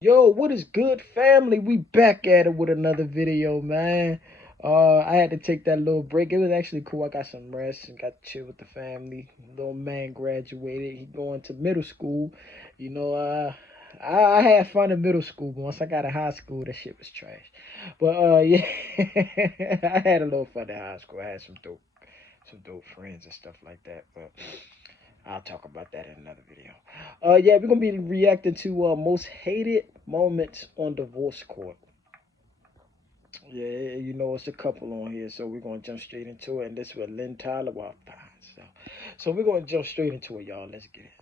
Yo, what is good, family? We back at it with another video, man. I had to take that little break. It was actually cool. I got some rest and got to chill with the family. Little man graduated. He going to middle school. You know, I had fun in middle school, but once I got to high school, that shit was trash. But yeah, I had a little fun in high school. I had some dope friends and stuff like that. But I'll talk about that in another video. Yeah, we're gonna be reacting to most hated moments on divorce court. Yeah, you know it's a couple on here, so we're gonna jump straight into it. And this with Lynn Tyler, well, fine. So we're gonna jump straight into it, y'all. Let's get it.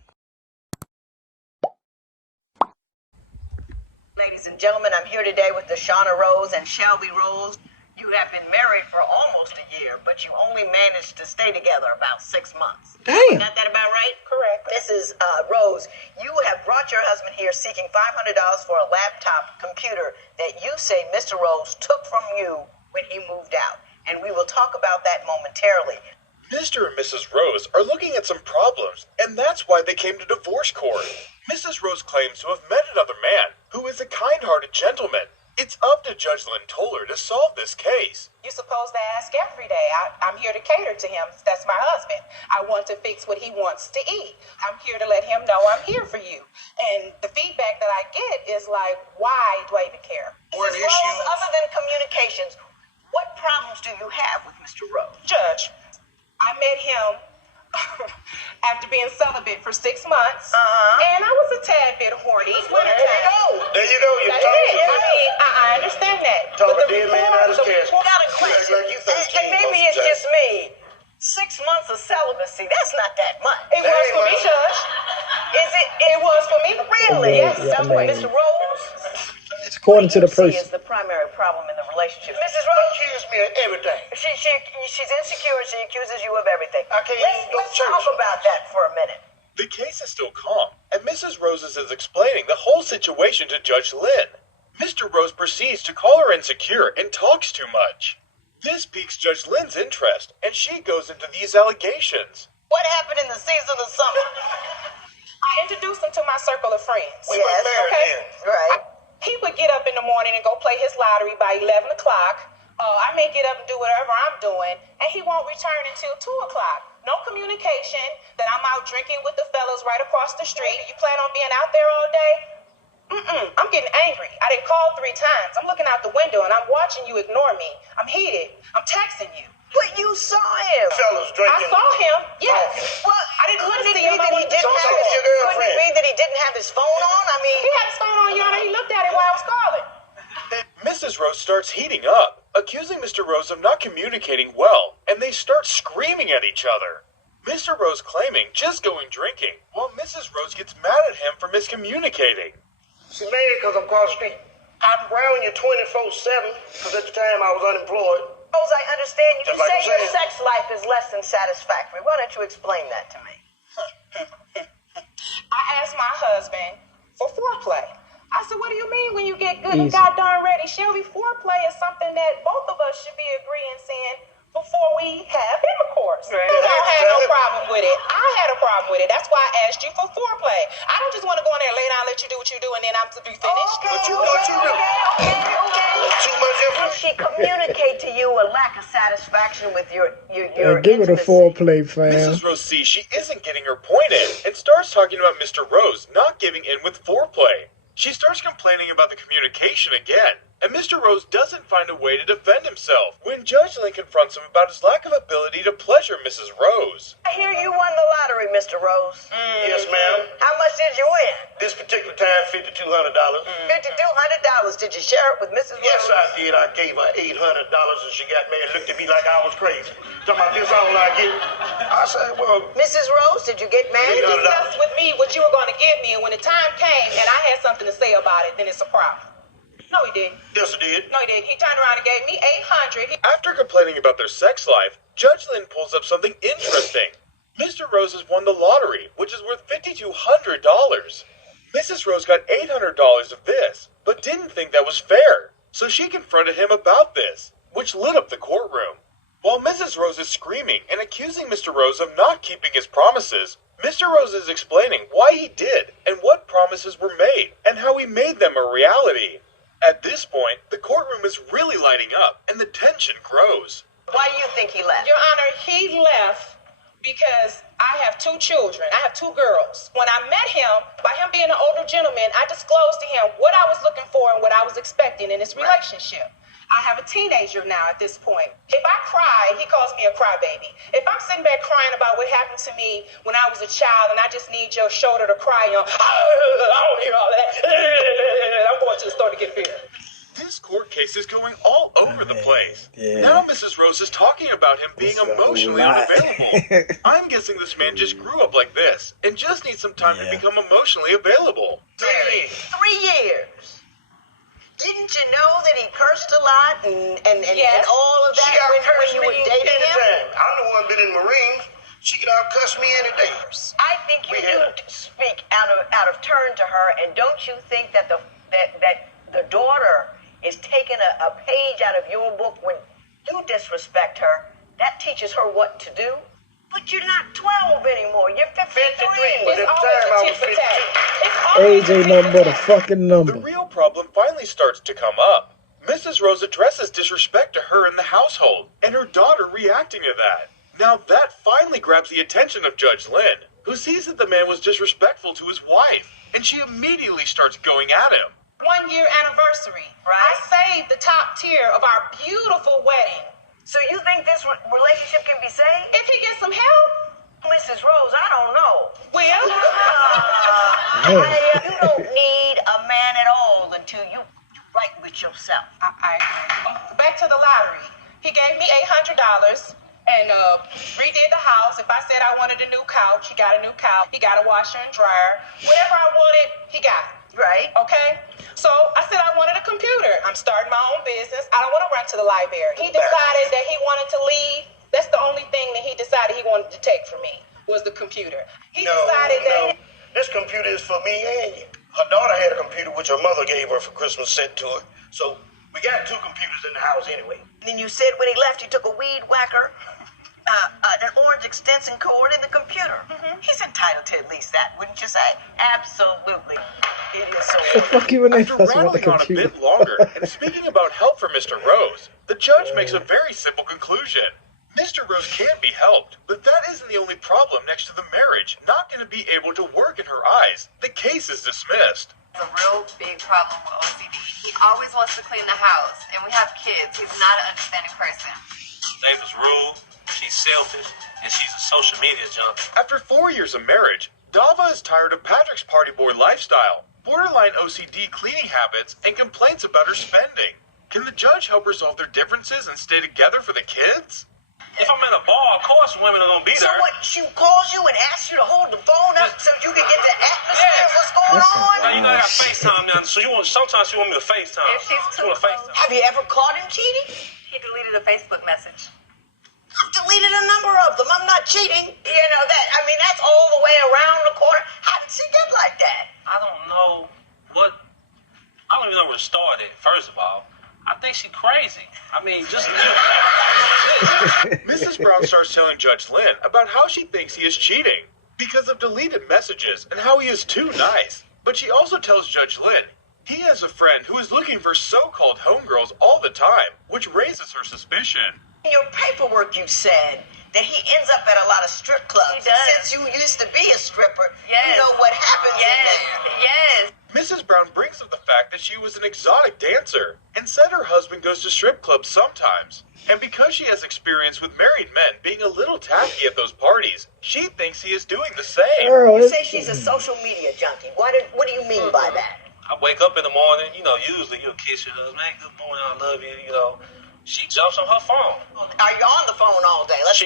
Ladies and gentlemen, I'm here today with Deshauna Rose and Shelby Rose. You have been married for almost a year, but you only managed to stay together about 6 months. Damn. Got that about right? Correct. Mrs. Rose, you have brought your husband here seeking $500 for a laptop computer that you say Mr. Rose took from you when he moved out. And we will talk about that momentarily. Mr. and Mrs. Rose are looking at some problems, and that's why they came to divorce court. Mrs. Rose claims to have met another man who is a kind-hearted gentleman. It's up to Judge Lynn Toler to solve this case. You're supposed to ask every day. I'm here to cater to him. That's my husband. I want to fix what he wants to eat. I'm here to let him know I'm here for you. And the feedback that I get is like, why do I even care? Mrs. Rose, other than communications, what problems do you have with Mr. Rose? Judge, I met him after being celibate for 6 months, and I was a tad bit horny. There you go. There you go. You That's talk it. to I understand that. Talk But a dead man out his cash. Got a question. Like you 13 And maybe months, it's just me. 6 months of celibacy, that's not that much. It was for me, Judge. Is it? It was for me. Really? Yes. Yeah, I mean- Mr. Rose? According to the What do you see person. is the primary problem in the relationship? Mrs. Rose? Accuse me of everything. She's insecure and she accuses you of everything. I can't even go to Let's church. talk about that for a minute. The case is still calm, and Mrs. Rose is explaining the whole situation to Judge Lynn. Mr. Rose proceeds to call her insecure and talks too much. This piques Judge Lynn's interest, and she goes into these allegations. What happened in the season of summer? I introduced him to my circle of friends. We were married Okay. then. Right. He would get up in the morning and go play his lottery by 11 o'clock. I may get up and do whatever I'm doing, and he won't return until 2 o'clock. No communication that I'm out drinking with the fellas right across the street. You plan on being out there all day? I'm getting angry. I didn't call 3 times. I'm looking out the window, and I'm watching you ignore me. I'm heated. I'm texting you. But you saw him. Fellas I drinking. saw him, yes. Well, I didn't couldn't see it him. be I that he wanted to didn't talk have to his, him. your couldn't it girlfriend. be that he didn't have his phone on? I mean, He had his phone on, Your Honor. He looked at it while I was calling. Mrs. Rose starts heating up, accusing Mr. Rose of not communicating well, and they start screaming at each other. Mr. Rose claiming just going drinking, while Mrs. Rose gets mad at him for miscommunicating. She mad because I'm across the street. I'm around you 24/7 because at the time I was unemployed. Rose, I understand you Just like say I'm your saying. sex life is less than satisfactory. Why don't you explain that to me? I asked my husband for foreplay. I said, what do you mean when you get good and Easy. got darn ready? Shelby, foreplay is something that both of us should be agreeing saying before we have intercourse. Right. You don't have no problem with it. I had a problem with it. That's why I asked you for foreplay. I don't just want to go in there, lay down, let you do what you do, and then I'm to be finished. What you do? Too much Did effort. she communicate to you a lack of satisfaction with your Give it a intimacy? foreplay, fam. Mrs. Rose sees she isn't getting her point in and starts talking about Mr. Rose not giving in with foreplay. She starts complaining about the communication again, and Mr. Rose doesn't find a way to defend himself when Judge Lynn confronts him about his lack of ability to pleasure Mrs. Rose. I hear you won the lottery, Mr. Rose. Yes, ma'am. How much did you win? This particular time, $5,200. $5,200. Did you share it with Mrs. Rose? Yes, I did. I gave her $800 and she got mad and looked at me like I was crazy. Talking about this all I get. I said, well, Mrs. Rose, did you get mad? $800. Discuss with me what you were going to give me, and when the time came and I had something to say about it, then it's a problem. No, he didn't. yes, I did. No, he didn't. He turned around and gave me $800. After complaining about their sex life, Judge Lynn pulls up something interesting. Mr. Rose has won the lottery, which is worth $5,200. Mrs. Rose got $800 of this, but didn't think that was fair, so she confronted him about this, which lit up the courtroom. While Mrs. Rose is screaming and accusing Mr. Rose of not keeping his promises, Mr. Rose is explaining why he did and what promises were made and how he made them a reality. At this point, the courtroom is really lighting up and the tension grows. Why do you think he left? Your Honor, he left because I have 2 children. I have 2 girls. When I met him, by him being an older gentleman, I disclosed to him what I was looking for and what I was expecting in this relationship. I have a teenager now at this point. If I cry, he calls me a crybaby. If I'm sitting back crying about what happened to me when I was a child and I just need your shoulder to cry on, I don't hear all that. I'm going to the store to get beer. This court case is going all over the place. Yeah. Now Mrs. Rose is talking about him being It's a emotionally lot. unavailable. I'm guessing this man just grew up like this and just needs some time to become emotionally available. 3 years. 3 years. Didn't you know that he cursed a lot and Yes. all of that She got when cursed you were me dating him? anytime. I'm the one been in the Marines. She can out cuss me any day. I think you We do have- speak out of turn to her, and don't you think that the daughter is taking a page out of your book when you disrespect her? That teaches her what to do. But you're not 12 anymore. You're 53. 53, It's but at the always time a I tit was for 52. tat. It's always Age a ain't tit nothing for but a tat. fucking The number. real problem finally starts to come up. Mrs. Rose addresses disrespect to her in the household, and her daughter reacting to that. Now that finally grabs the attention of Judge Lynn, who sees that the man was disrespectful to his wife, and she immediately starts going at him. 1-year anniversary. Right. I saved the top tier of our beautiful wedding. So you think this relationship can be saved? If he gets some help, Mrs. Rose, I don't know. well, You don't need a man at all until you right with yourself. I agree. Back to the lottery. He gave me $800 and redid the house. If I said I wanted a new couch, he got a new couch. He got a washer and dryer. Whatever I wanted, he got. Right? Okay? So I said I wanted a computer. I'm starting my own business. I don't want to run to the library. He decided that he wanted to leave. That's the only thing that he decided he wanted to take from me was the computer. He decided that This computer is for me and you. Her daughter had a computer which her mother gave her for Christmas, sent to her. So we got 2 computers in the house anyway. Then you said when he left, he took a weed whacker, an orange extension cord, and the computer. He's entitled to at least that, wouldn't you say? Absolutely. It is so. The fuck you when they After fuss about the rattling on a computer? bit longer and speaking about help for Mr. Rose, the judge makes a very simple conclusion. Mr. Rose can be helped, but that isn't the only problem next to the marriage not going to be able to work in her eyes. The case is dismissed. A real big problem with OCD. He always wants to clean the house, and we have kids. He's not an understanding person. Her name is rude, she's selfish, and she's a social media junkie. After 4 years of marriage, Dava is tired of Patrick's party boy lifestyle, borderline OCD cleaning habits, and complaints about her spending. Can the judge help resolve their differences and stay together for the kids? If I'm at a bar, of course women are gonna be So there. what? She calls you and asks you to hold the phone up so you can get the atmosphere of what's going That's on? Now you gotta have FaceTime now, so sometimes she want me to FaceTime. If she's She wanna too FaceTime. Have you ever caught him cheating? He deleted a Facebook message. I've deleted a number of them. I'm not cheating. You know that. I mean, that's all the way around the corner. How did she get like that? I don't know what. I don't even know where to start at. First of all, I think she crazy. I mean, just. Mrs. Brown starts telling Judge Lynn about how she thinks he is cheating because of deleted messages and how he is too nice. But she also tells Judge Lynn he has a friend who is looking for so-called homegirls all the time, which raises her suspicion. In your paperwork, you said that he ends up at a lot of strip clubs. He does. Since you used to be a stripper, Yes. you know what happens in Yes, there. yes. Mrs. Brown brings up the fact that she was an exotic dancer and said her husband goes to strip clubs sometimes. And because she has experience with married men being a little tacky at those parties, she thinks he is doing the same. Girl, You it's- say she's a social media junkie. What do you mean by that? I wake up in the morning, usually you'll kiss your husband, hey, good morning, I love you, She jumps on her phone. Are you on the phone all day? Let's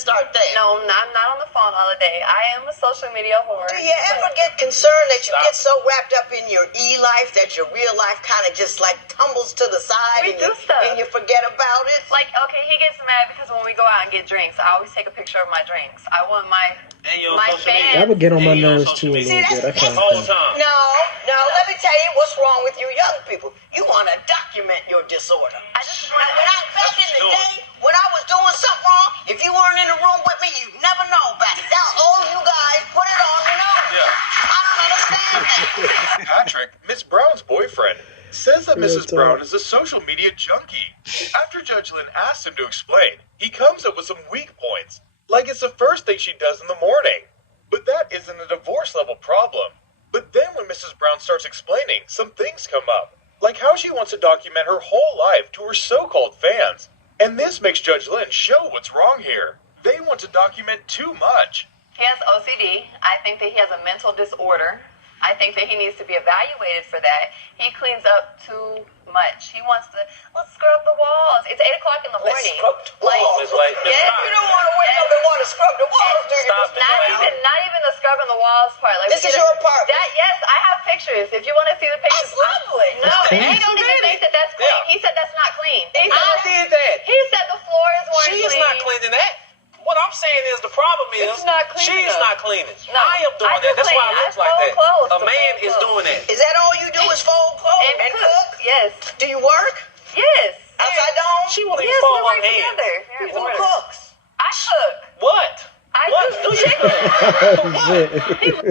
start there. No, I'm not on the phone all day. I am a social media whore. Do you ever get concerned that you Stop. get so wrapped up in your life that your real life kind of just like tumbles to the side We and, do stuff. and you forget about it? Like, okay, he gets mad because when we go out and get drinks, I always take a picture of my drinks. I want my And you're on My social fans- media. That would get on my And you're on nerves social too a media. little bit. I that's- can't The whole stand time. No, let me tell you what's wrong with you young people. You want to document your disorder. I just want Back in the Sure. day, when I was doing something wrong, if you weren't in the room with me, you'd never know about it. Now all you guys Patrick, Miss Brown's boyfriend, says that Real Mrs. talk. Brown is a social media junkie. After Judge Lynn asks him to explain, he comes up with some weak points, like it's the first thing she does in the morning. But that isn't a divorce level problem. But then when Mrs. Brown starts explaining, some things come up, like how she wants to document her whole life to her so-called fans. And this makes Judge Lynn show what's wrong here. They want to document too much. He has OCD. I think that he has a mental disorder. I think that he needs to be evaluated for that. He cleans up too much. He wants to, let's scrub the walls. It's 8 o'clock in the Let's morning. scrub the walls. Miss White, Miss yes, Brown. You don't want to wake up and want to scrub the walls, do you? Stop Mr. it. Brown? not even the scrubbing the walls part. Like, This we is get your a- apartment. That, yes, I have pictures. If you want to see the pictures. That's lovely. No, clean. he don't even think that that's clean. Yeah. He said that's not clean. I did that. He said the floors weren't She clean. is not cleaning that. What I'm saying is the problem is It's not clean she's enough. not cleaning. No, I am doing I do that. That's why clean. it looks I like fold that. clothes A to man fold is clothes. doing that. Is that all you do is fold clothes and cook? Yes. Do you work? Yes. Outside the home? She won't even Yes, we fall work on hands. together. Who cooks? I cook. What? I What do do you chicken. Oh, shit.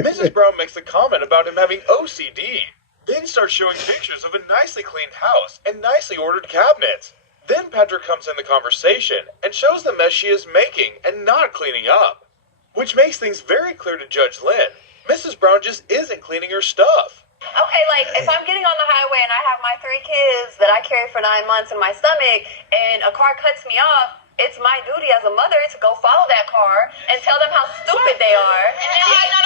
Mrs. Brown makes a comment about him having OCD, then starts showing pictures of a nicely cleaned house and nicely ordered cabinets. Then Patrick comes in the conversation and shows the mess she is making and not cleaning up, which makes things very clear to Judge Lynn. Mrs. Brown just isn't cleaning her stuff. Okay, like if I'm getting on the highway and I have my 3 kids that I carry for 9 months in my stomach and a car cuts me off, it's my duty as a mother to go follow that car and tell them how stupid they are.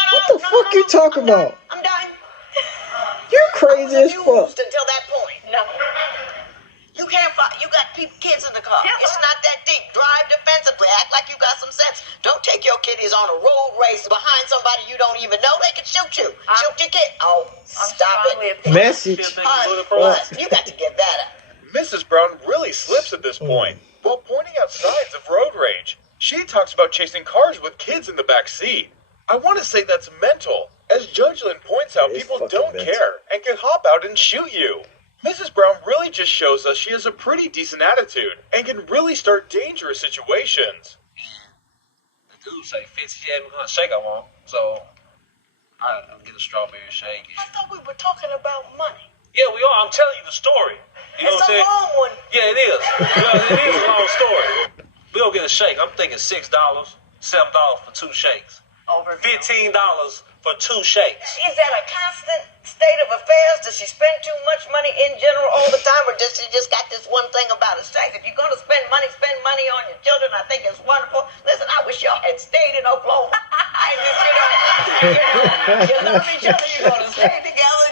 What the fuck you talking about? I'm done. You crazy as fuck. Confused until that point. No. You can't find. You got kids in the car. Yeah. It's not that deep. Drive defensively. Act like you got some sense. Don't take your kiddies on a road race behind somebody you don't even know. They can shoot you. Shoot your kid. Oh, I'm stop strongly it. opinion. Message. You got to get that up. Mrs. Brown really slips at this point while pointing out signs of road rage. She talks about chasing cars with kids in the back seat. I want to say that's mental. As Judge Lynn points out, It is people fucking don't mental. care and can hop out and shoot you. Mrs. Brown really just shows us she has a pretty decent attitude and can really start dangerous situations. The dude say 50. Yeah, we're gonna shake. I want. So I'll get a strawberry shake. I thought we were talking about money. Yeah, we are. I'm telling you the story. You know It's what I'm a saying? long one. Yeah, it is. It is a long story. We gonna get a shake. I'm thinking $6, $7 for 2 shakes, Over. $15 for 2 shakes. Is that a constant state of affairs? Does she spend too much money in general all the time, or does she just got this one thing about her sex? If you're gonna spend money on your children. I think it's wonderful. Listen, I wish y'all had stayed in Oklahoma. You love each other. You're gonna stay together.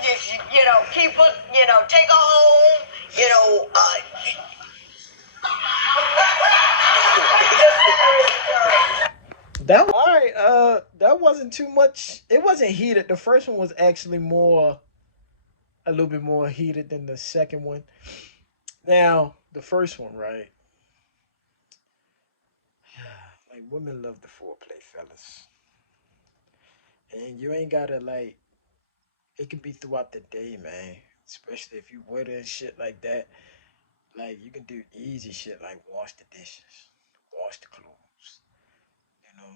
You know, keep it. You know, take her home. You know. That all right. That wasn't too much. It wasn't heated. The first one was actually a little bit more heated than the second one. Now, the first one, right? Like women love the foreplay, fellas, and you ain't gotta like. It can be throughout the day, man. Especially if you with her and shit like that. Like you can do easy shit like wash the dishes, wash the clothes. You know,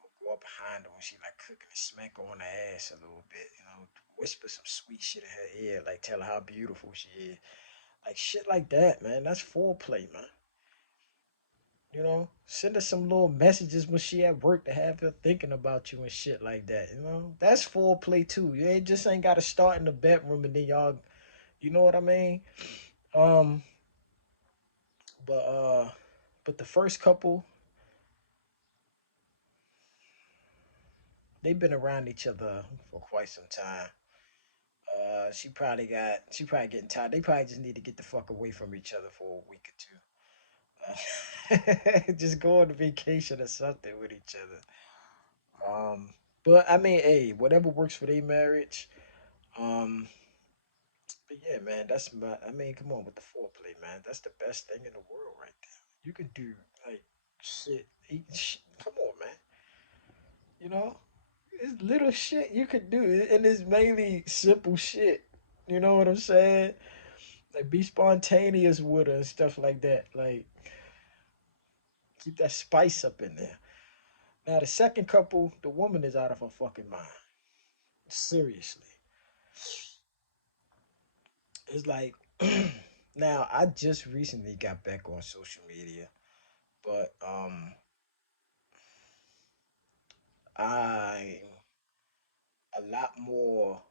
or go up behind her when she like cooking and smack her on the ass a little bit. You know, whisper some sweet shit in her ear, like tell her how beautiful she is, like shit like that, man. That's foreplay, man. You know, send her some little messages when she at work to have her thinking about you and shit like that. You know, that's foreplay too. You ain't just ain't got to start in the bedroom and then y'all, you know what I mean? Um, but the first couple, they've been around each other for quite some time. She probably getting tired. They probably just need to get the fuck away from each other for a week or two. Just go on a vacation or something with each other. But I mean, hey, whatever works for their marriage. Um, but yeah, man, that's my. I mean, come on with the foreplay, man. That's the best thing in the world, right there. You can do like shit. Come on, man. You know, it's little shit you could do, and it's mainly simple shit. You know what I'm saying? Like be spontaneous with her and stuff like that. Like keep that spice up in there. Now the second couple, the woman is out of her fucking mind. Seriously. It's like now I just recently got back on social media, but I a lot more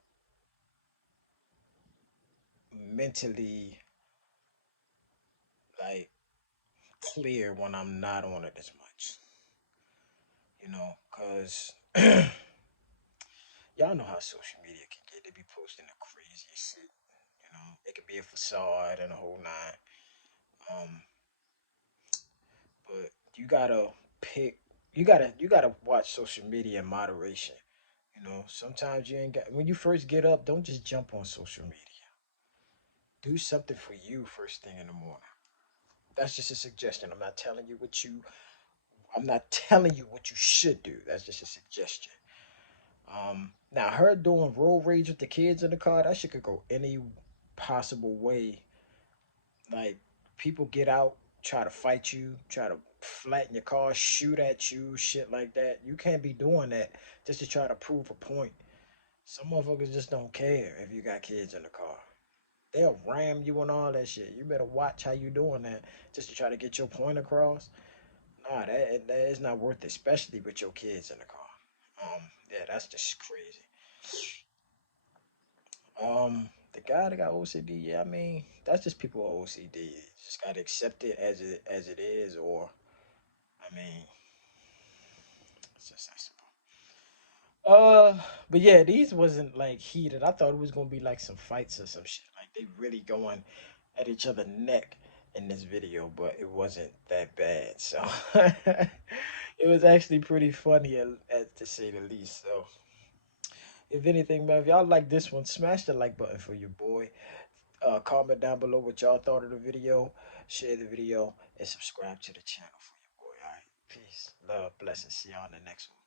mentally like clear when I'm not on it as much, cause y'all know how social media can get. They be posting the craziest shit. It could be a facade and a whole nine. Um, but you gotta pick. You gotta watch social media in moderation. Sometimes you ain't got. When you first get up, don't just jump on social media. Do something for you first thing in the morning. That's just a suggestion. I'm not telling you what you. I'm not telling you what you should do. That's just a suggestion. Now her doing road rage with the kids in the car, that shit could go any possible way. Like people get out, try to fight you, try to flatten your car, shoot at you, shit like that. You can't be doing that just to try to prove a point. Some motherfuckers just don't care if you got kids in the car. They'll ram you and all that shit. You better watch how you doing that just to try to get your point across. Nah, that is not worth it, especially with your kids in the car. Yeah, that's just crazy. The guy that got OCD, yeah, I mean, that's just people with OCD. You just gotta accept it as it is, or I mean, it's just that simple. But yeah, these wasn't like heated. I thought it was gonna be like some fights or some shit. Like they really going at each other neck in this video, but it wasn't that bad. So it was actually pretty funny, to say the least. So if anything, man, if y'all like this one, smash the like button for your boy. Comment down below what y'all thought of the video. Share the video and subscribe to the channel for your boy. All right, peace, love, blessings. See y'all in the next one.